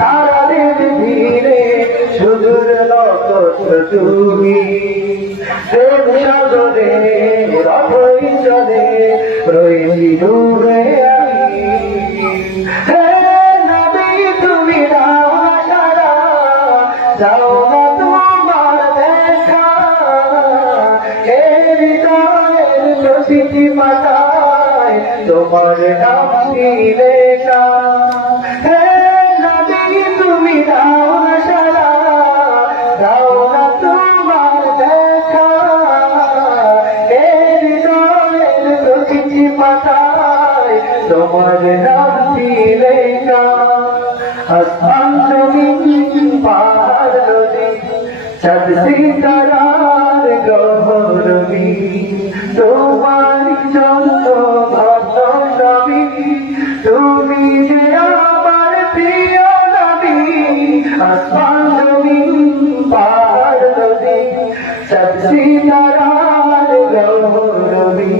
তারাদের ধীরে সুদূর নক্ষত্র তুমি প্রেম সাগরে রথই চলে রয়েছি ডুবে আমি হে নবী তুমি দাও না সারা দাও না তোমার দেখা হে হৃদয়ের প্রতিটি পাতায় তোমার নাম লেখা হে নবী তুমি দাও না সারা দাও না তোমার দেখা হে হৃদয়ের প্রতিটি পাতায় তোমার নাম লেখা আসমান জমিন পাহাড় নদী চাঁদ সিতারার গহরবি তোমার জন্য ভালো নবী তুমি যে আমার প্রিয় নবী আসমান জমিন পাহাড় নদী চাঁদ সিতারার গহরবি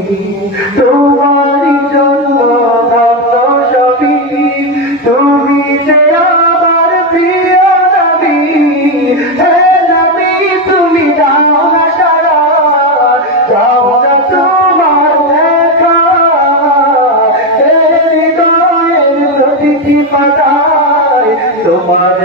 তোমার জন্য ভালো সবই তুমি যে আমার প্রিয় নবী হে নবী তুমি দাও না সারা দাও না তোমার দেখা হে হৃদয়ের প্রতিটি পাতায় তোমার